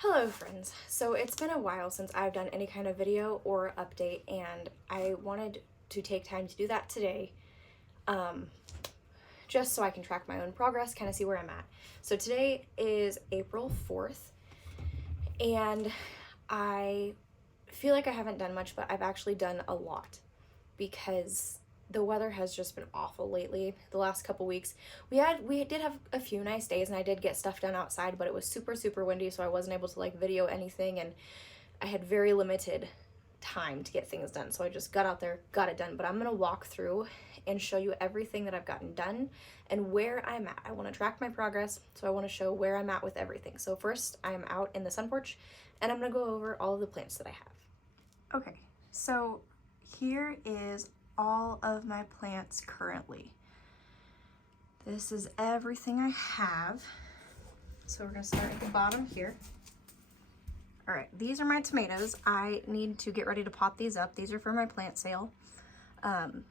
Hello friends. So it's been a while since I've done any kind of video or update, and I wanted to take time to do that today, just so I can track my own progress, kind of see where I'm at. So today is April 4th, and I feel like I haven't done much, but I've actually done a lot because the weather has just been awful lately. The last couple weeks we did have a few nice days, and I did get stuff done outside, but it was super windy, so I wasn't able to like video anything, and I had very limited time to get things done. So I just got out there, got it done. But I'm gonna walk through and show you everything that I've gotten done and where I'm at. I want to track my progress, so I want to show where I'm at with everything. So first, I'm out in the sun porch, and I'm gonna go over all of the plants that I have. Okay, so here is all of my plants currently. This is everything I have. So we're gonna start at the bottom here. All right, these are my tomatoes. I need to get ready to pot these up. These are for my plant sale. They're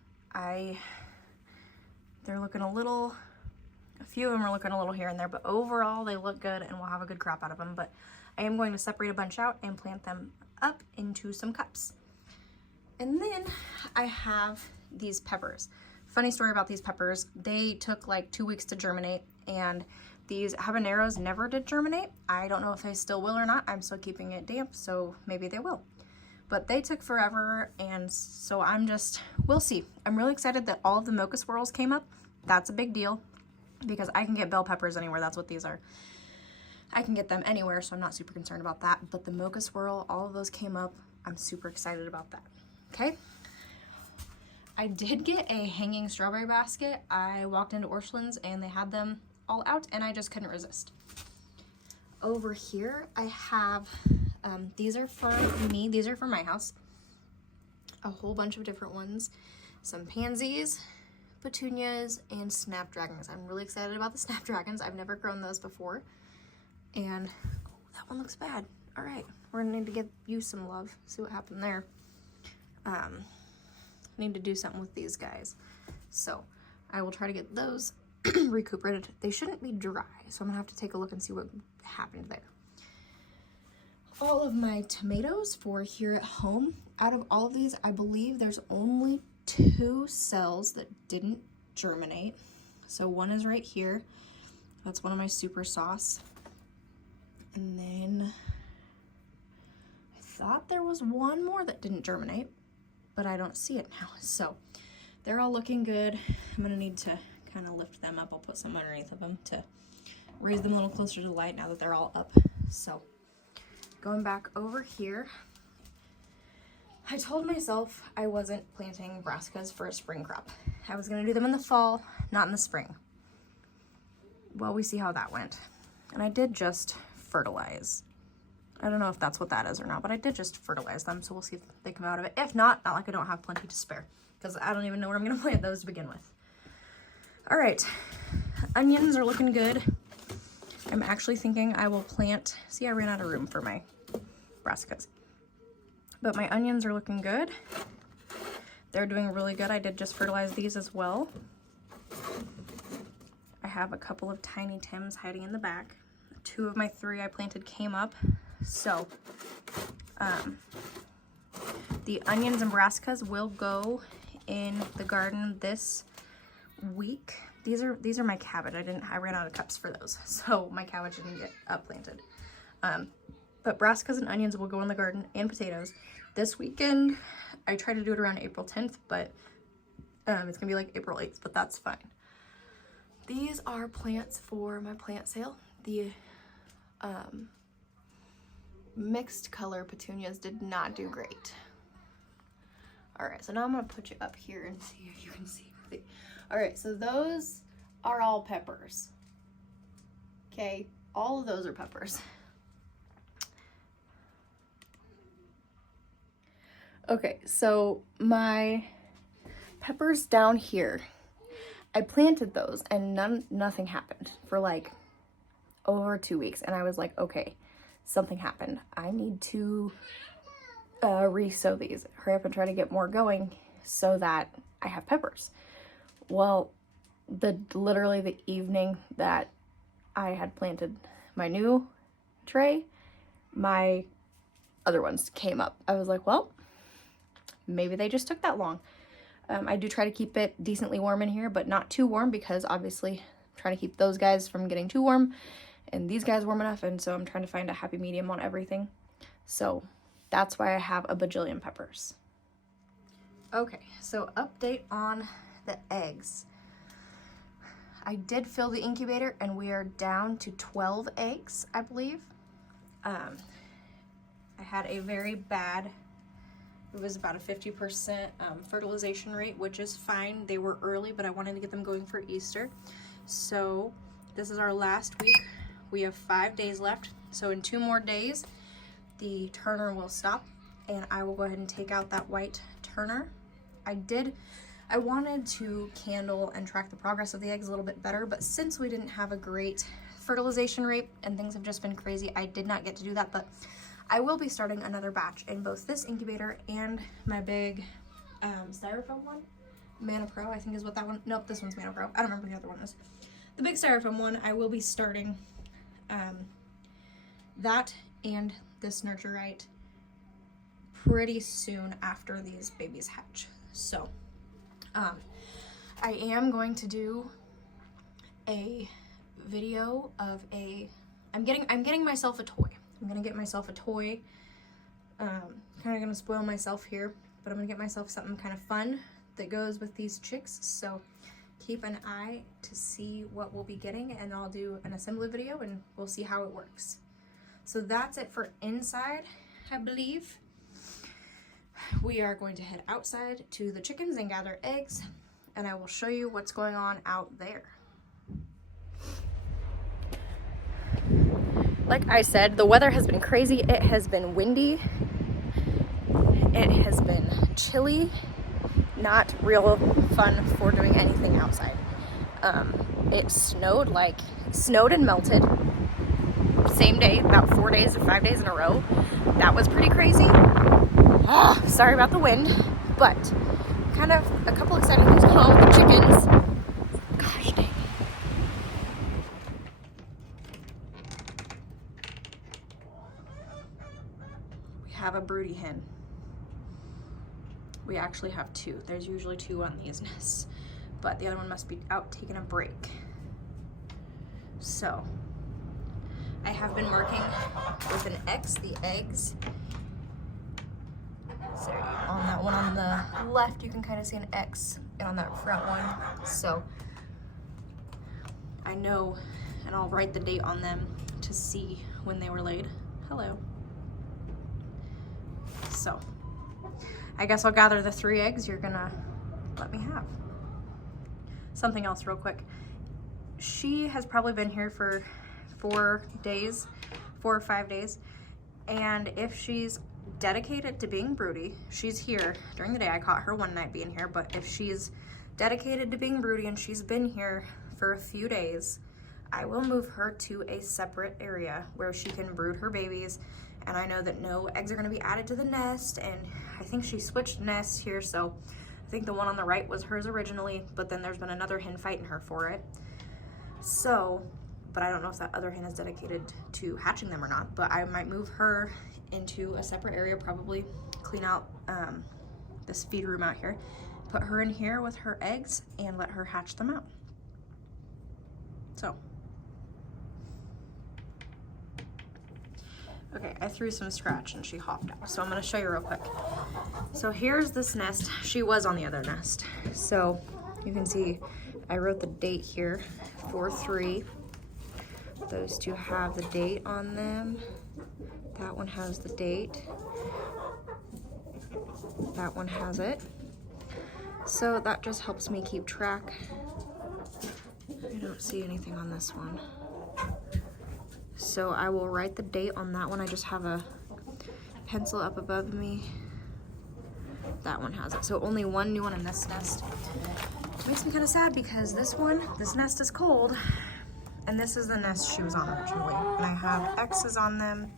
looking a few of them are looking a little here and there, but overall they look good and we'll have a good crop out of them. But I am going to separate a bunch out and plant them up into some cups. And then I have these peppers. Funny story about these peppers. They took like 2 weeks to germinate, and these habaneros never did germinate. I don't know if they still will or not. I'm still keeping it damp, so maybe they will. But they took forever, and so we'll see. I'm really excited that all of the mocha swirls came up. That's a big deal because I can get bell peppers anywhere. That's what these are. I can get them anywhere, so I'm not super concerned about that. But the mocha swirl, all of those came up. I'm super excited about that. Okay, I did get a hanging strawberry basket. I walked into Orchlands and they had them all out, and I just couldn't resist. Over here I have, these are for me, these are for my house. A whole bunch of different ones. Some pansies, petunias, and snapdragons. I'm really excited about the snapdragons. I've never grown those before. And that one looks bad. All right, we're gonna need to give you some love, see what happened there. Need to do something with these guys. So I will try to get those recuperated. They shouldn't be dry, so I'm gonna have to take a look and see what happened there. All of my tomatoes for here at home, out of all of these, I believe there's only 2 cells that didn't germinate. So one is right here. That's one of my super sauce. And then I thought there was one more that didn't germinate, but I don't see it now. So they're all looking good. I'm gonna need to kind of lift them up. I'll put some underneath of them to raise them a little closer to the light now that they're all up. So going back over here, I told myself I wasn't planting brassicas for a spring crop. I was gonna do them in the fall, not in the spring. Well, we see how that went. And I did just fertilize. I don't know if that's what that is or not, but I did just fertilize them, so we'll see if they come out of it. If not like I don't have plenty to spare, because I don't even know where I'm gonna plant those to begin with. All right, onions are looking good. I'm actually thinking I will plant, see, I ran out of room for my brassicas, but my onions are looking good. They're doing really good. I did just fertilize these as well. I have a couple of tiny Tims hiding in the back. 2 of my 3 I planted came up. So the onions and brassicas will go in the garden this week. These are my cabbage. I ran out of cups for those, so my cabbage didn't get upplanted. But brassicas and onions will go in the garden, and potatoes this weekend. I tried to do it around April 10th, but it's gonna be like April 8th, but that's fine. These are plants for my plant sale. The mixed color petunias did not do great. All right, so now I'm gonna put you up here and see if you can see. All right, so those are all peppers. Okay, all of those are peppers. Okay, so my peppers down here, I planted those and nothing happened for like over 2 weeks, and I was like, okay, something happened. I need to re-sow these, hurry up and try to get more going so that I have peppers. Well, literally the evening that I had planted my new tray, my other ones came up. I was like, well, maybe they just took that long. I do try to keep it decently warm in here, but not too warm, because obviously I'm trying to keep those guys from getting too warm and these guys warm enough, and so I'm trying to find a happy medium on everything. So that's why I have a bajillion peppers. Okay, so update on the eggs. I did fill the incubator and we are down to 12 eggs, I believe. I had a very bad, it was about a 50% fertilization rate, which is fine. They were early, but I wanted to get them going for Easter. So this is our last week. We have 5 days left. So in 2 more days, the turner will stop and I will go ahead and take out that white turner. I wanted to candle and track the progress of the eggs a little bit better, but since we didn't have a great fertilization rate and things have just been crazy, I did not get to do that, but I will be starting another batch in both this incubator and my big styrofoam one. Mana Pro, I think is what that one, nope, this one's Mana Pro. I don't remember what the other one is. The big styrofoam one, I will be starting that and this nurturite pretty soon after these babies hatch. So I am going to do a video of I'm getting myself a toy. I'm gonna get myself a toy. Kind of gonna spoil myself here, but I'm gonna get myself something kind of fun that goes with these chicks. So keep an eye to see what we'll be getting, and I'll do an assembly video and we'll see how it works. So that's it for inside, I believe. We are going to head outside to the chickens and gather eggs, and I will show you what's going on out there. Like I said, the weather has been crazy. It has been windy. It has been chilly. Not real fun for doing anything outside. It snowed and melted. Same day, about 4 days or 5 days in a row. That was pretty crazy. Oh, sorry about the wind, but kind of a couple exciting things going on with the chickens. Gosh dang. We have a broody hen. We actually have 2. There's usually 2 on these nests, but the other one must be out taking a break. So I have been marking with an X the eggs. So on that one on the left, you can kind of see an X, and on that front one. So I know, and I'll write the date on them to see when they were laid. Hello. So I guess I'll gather the 3 eggs you're gonna let me have. Something else real quick. She has probably been here for 4 or 5 days. And if she's dedicated to being broody, she's here during the day. I caught her one night being here, but if she's dedicated to being broody and she's been here for a few days, I will move her to a separate area where she can brood her babies. And I know that no eggs are gonna be added to the nest, and I think she switched nests here, so I think the one on the right was hers originally, but then there's been another hen fighting her for it. So, but I don't know if that other hen is dedicated to hatching them or not, but I might move her into a separate area, probably clean out this feed room out here, put her in here with her eggs, and let her hatch them out. So. Okay, I threw some scratch and she hopped out, so I'm gonna show you real quick. So here's this nest. She was on the other nest. So you can see I wrote the date here, 4/3. Those 2 have the date on them. That one has the date. That one has it. So that just helps me keep track. I don't see anything on this one. So I will write the date on that one. I just have a pencil up above me. That one has it. So only 1 new one in this nest. It makes me kind of sad because this nest is cold, and this is the nest she was on originally. And I have X's on them.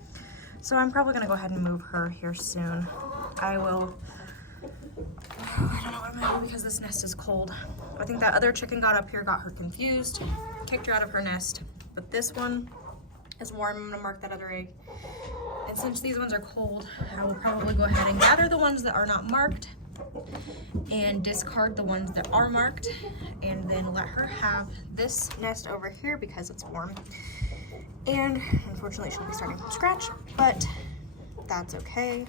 So I'm probably gonna go ahead and move her here soon. I don't know what I'm gonna do because this nest is cold. I think that other chicken got up here, got her confused, kicked her out of her nest. But this one is warm. I'm gonna mark that other egg and since these ones are cold, I will probably go ahead and gather the ones that are not marked and discard the ones that are marked, and then let her have this nest over here because it's warm. And unfortunately, she'll be starting from scratch, but that's okay.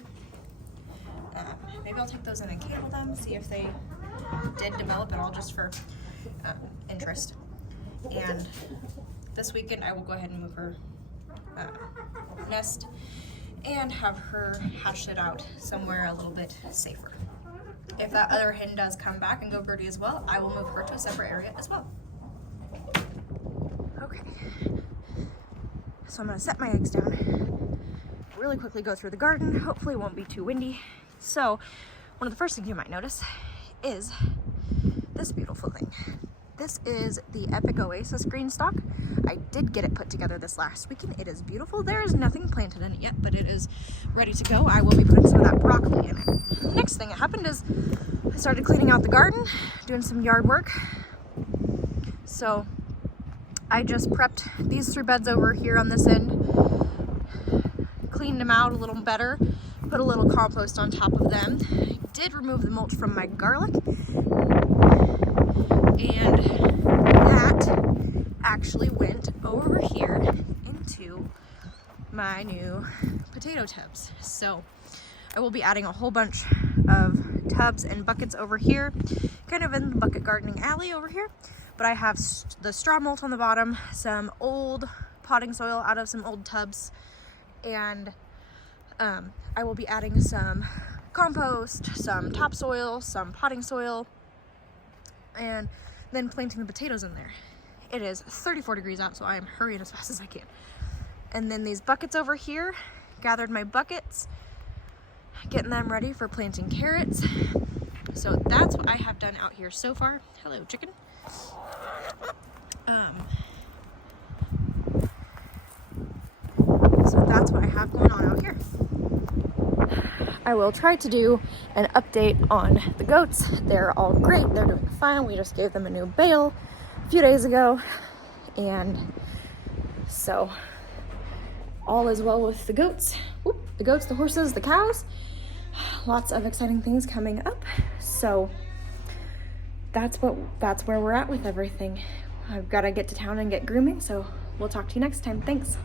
Maybe I'll take those in and candle them, see if they did develop at all, just for interest. And this weekend, I will go ahead and move her nest and have her hatch it out somewhere a little bit safer. If that other hen does come back and go Broody as well, I will move her to a separate area as well. Okay, so I'm gonna set my eggs down, really quickly go through the garden. Hopefully it won't be too windy. So one of the first things you might notice is this beautiful thing. This is the Epic Oasis green stalk. I did get it put together this last weekend. It is beautiful. There is nothing planted in it yet, but it is ready to go. I will be putting some of that broccoli in it. Next thing that happened is I started cleaning out the garden, doing some yard work. So I just prepped these 3 beds over here on this end, cleaned them out a little better, put a little compost on top of them. Did remove the mulch from my garlic, and that actually went over here into my new potato tubs. So I will be adding a whole bunch of tubs and buckets over here, kind of in the bucket gardening alley over here. But I have the straw mulch on the bottom, some old potting soil out of some old tubs, and I will be adding some compost, some topsoil, some potting soil, and then planting the potatoes in there. It is 34 degrees out, so I am hurrying as fast as I can. And then these buckets over here, gathered my buckets, getting them ready for planting carrots. So that's what I have done out here so far. Hello, chicken. So that's what I have going on out here. I will try to do an update on the goats. They're all great. They're doing fine. We just gave them a new bale a few days ago. And so all is well with the goats. Whoop, the goats, the horses, the cows. Lots of exciting things coming up. So that's where we're at with everything. I've got to get to town and get grooming. So we'll talk to you next time. Thanks.